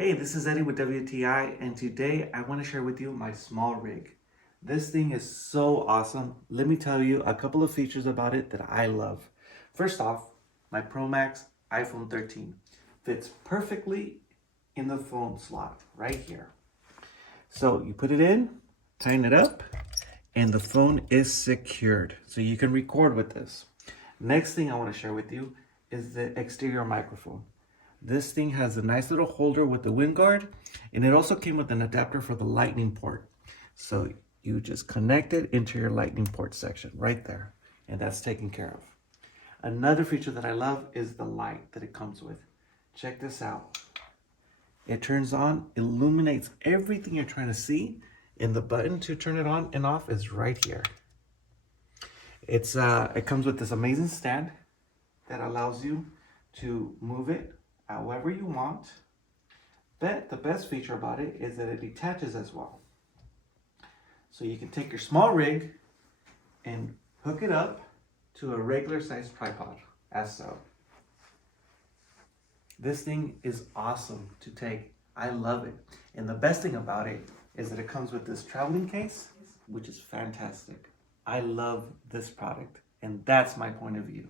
Hey, this is Eddie with WTI, and today I want to share with you my SmallRig. This thing is so awesome. Let me tell you a couple of features about it that I love. First off, my Pro Max iPhone 13 fits perfectly in the phone slot right here. So you put it in, tighten it up, and the phone is secured. So you can record with this. Next thing I want to share with you is the exterior microphone. This thing has a nice little holder with the wind guard, and it also came with an adapter for the lightning port. So you just connect it into your lightning port section right there, and that's taken care of. Another feature that I love is the light that it comes with. Check this out. It turns on, illuminates everything you're trying to see, and the button to turn it on and off is right here. It comes with this amazing stand that allows you to move it however you want. But the best feature about it is that it detaches as well. So you can take your SmallRig and hook it up to a regular sized tripod, as so. This thing is awesome to take. I love it. And the best thing about it is that it comes with this traveling case, which is fantastic. I love this product, and that's my point of view.